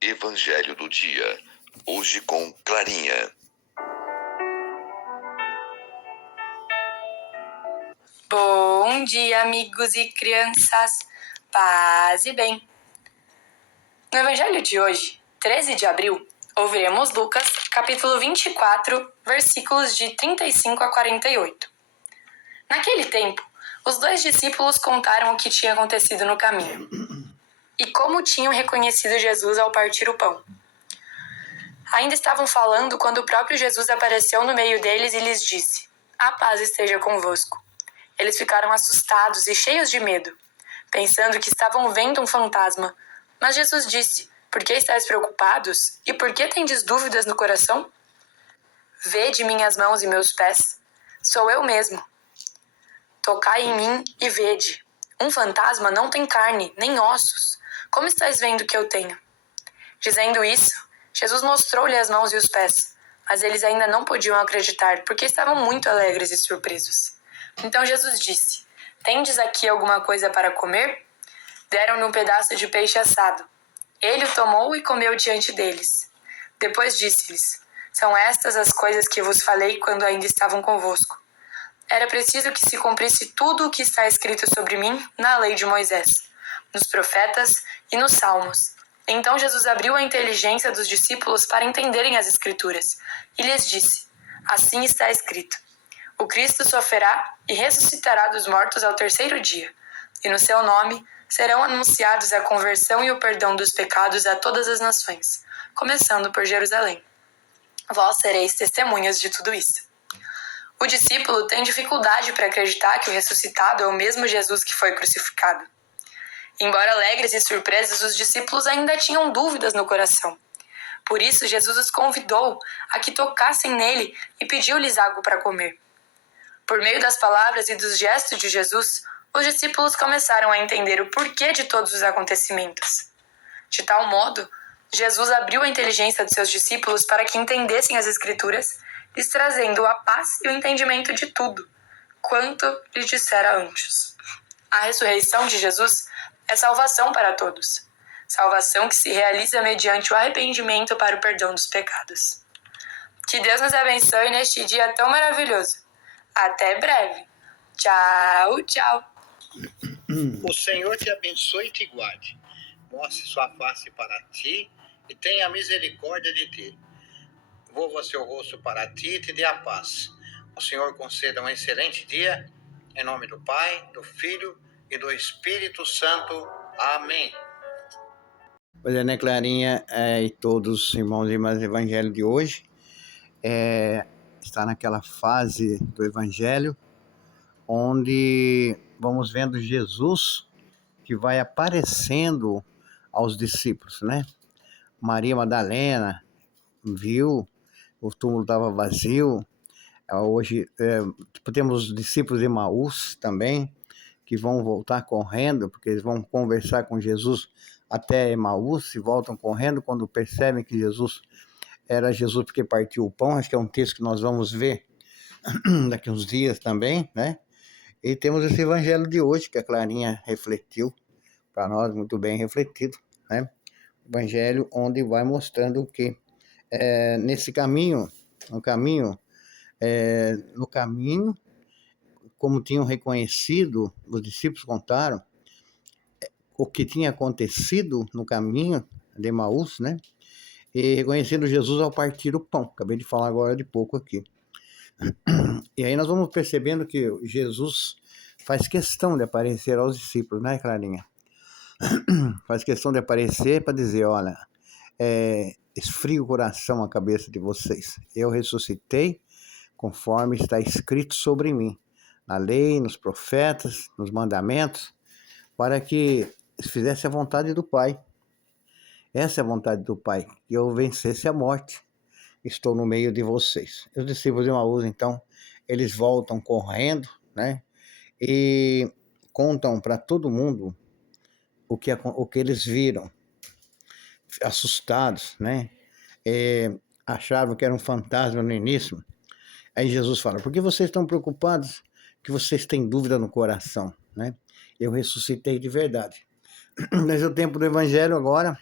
Evangelho do dia, hoje com Clarinha. Bom dia, amigos e crianças, paz e bem. No Evangelho de hoje, 13 de abril, ouviremos Lucas, capítulo 24, versículos de 35 a 48. Naquele tempo, os 2 discípulos contaram o que tinha acontecido no caminho e como tinham reconhecido Jesus ao partir o pão. Ainda estavam falando quando o próprio Jesus apareceu no meio deles e lhes disse: "A paz esteja convosco." Eles ficaram assustados e cheios de medo, pensando que estavam vendo um fantasma. Mas Jesus disse: "Por que estáis preocupados? E por que tendes dúvidas no coração? Vede minhas mãos e meus pés. Sou eu mesmo. Tocai em mim e vede. Um fantasma não tem carne, nem ossos. Como estáis vendo que eu tenho?" Dizendo isso, Jesus mostrou-lhe as mãos e os pés, mas eles ainda não podiam acreditar, porque estavam muito alegres e surpresos. Então Jesus disse: "Tendes aqui alguma coisa para comer?" Deram-lhe um pedaço de peixe assado. Ele o tomou e comeu diante deles. Depois disse-lhes: "São estas as coisas que vos falei quando ainda estavam convosco. Era preciso que se cumprisse tudo o que está escrito sobre mim na lei de Moisés, nos profetas e nos salmos." Então Jesus abriu a inteligência dos discípulos para entenderem as Escrituras e lhes disse: "Assim está escrito: o Cristo sofrerá e ressuscitará dos mortos ao terceiro dia, e no seu nome serão anunciados a conversão e o perdão dos pecados a todas as nações, começando por Jerusalém. Vós sereis testemunhas de tudo isso." O discípulo tem dificuldade para acreditar que o ressuscitado é o mesmo Jesus que foi crucificado. Embora alegres e surpresos, os discípulos ainda tinham dúvidas no coração. Por isso, Jesus os convidou a que tocassem nele e pediu-lhes algo para comer. Por meio das palavras e dos gestos de Jesus, os discípulos começaram a entender o porquê de todos os acontecimentos. De tal modo, Jesus abriu a inteligência dos seus discípulos para que entendessem as Escrituras, lhes trazendo a paz e o entendimento de tudo, quanto lhes dissera antes. A ressurreição de Jesus é salvação para todos. Salvação que se realiza mediante o arrependimento para o perdão dos pecados. Que Deus nos abençoe neste dia tão maravilhoso. Até breve. Tchau, tchau. O Senhor te abençoe e te guarde. Mostre sua face para ti e tenha misericórdia de ti. Volva seu rosto para ti e te dê a paz. O Senhor conceda um excelente dia. Em nome do Pai, do Filho e do Espírito Santo. Amém. Pois é, né, Clarinha, e todos os irmãos e irmãs do Evangelho de hoje, está naquela fase do Evangelho onde vamos vendo Jesus que vai aparecendo aos discípulos, né? Maria Madalena viu, o túmulo estava vazio. Hoje temos os discípulos de Emaús também, que vão voltar correndo, porque eles vão conversar com Jesus até Emaús e voltam correndo quando percebem que Jesus era Jesus porque partiu o pão. Acho que é um texto que nós vamos ver daqui uns dias também, né? E temos esse evangelho de hoje que a Clarinha refletiu para nós, muito bem refletido, né? Evangelho onde vai mostrando que nesse caminho, no caminho, como tinham reconhecido, os discípulos contaram o que tinha acontecido no caminho de Emaús, né? E reconhecendo Jesus ao partir o pão. Acabei de falar agora de pouco aqui. E aí nós vamos percebendo que Jesus faz questão de aparecer aos discípulos, né, Clarinha? Faz questão de aparecer para dizer, olha, esfria o coração, a cabeça de vocês. Eu ressuscitei conforme está escrito sobre mim, na lei, nos profetas, nos mandamentos, para que fizesse a vontade do Pai. Essa é a vontade do Pai, que eu vencesse a morte. Estou no meio de vocês. Os discípulos de Emaús, então, eles voltam correndo, né? E contam para todo mundo o que eles viram, assustados, né? Achavam que era um fantasma no início. Aí Jesus fala: por que vocês estão preocupados? Que vocês têm dúvida no coração, né? Eu ressuscitei de verdade. Nesse é o tempo do Evangelho agora,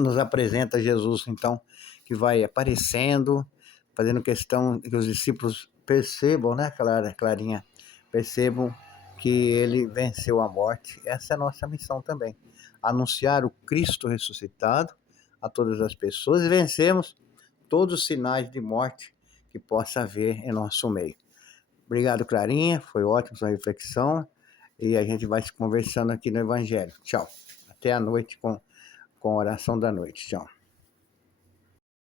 nos apresenta Jesus, então, que vai aparecendo, fazendo questão que os discípulos percebam, né, Clarinha? Percebam que ele venceu a morte. Essa é a nossa missão também. Anunciar o Cristo ressuscitado a todas as pessoas e vencemos todos os sinais de morte que possa haver em nosso meio. Obrigado, Clarinha. Foi ótima sua reflexão. E a gente vai se conversando aqui no Evangelho. Tchau. Até a noite com a oração da noite. Tchau.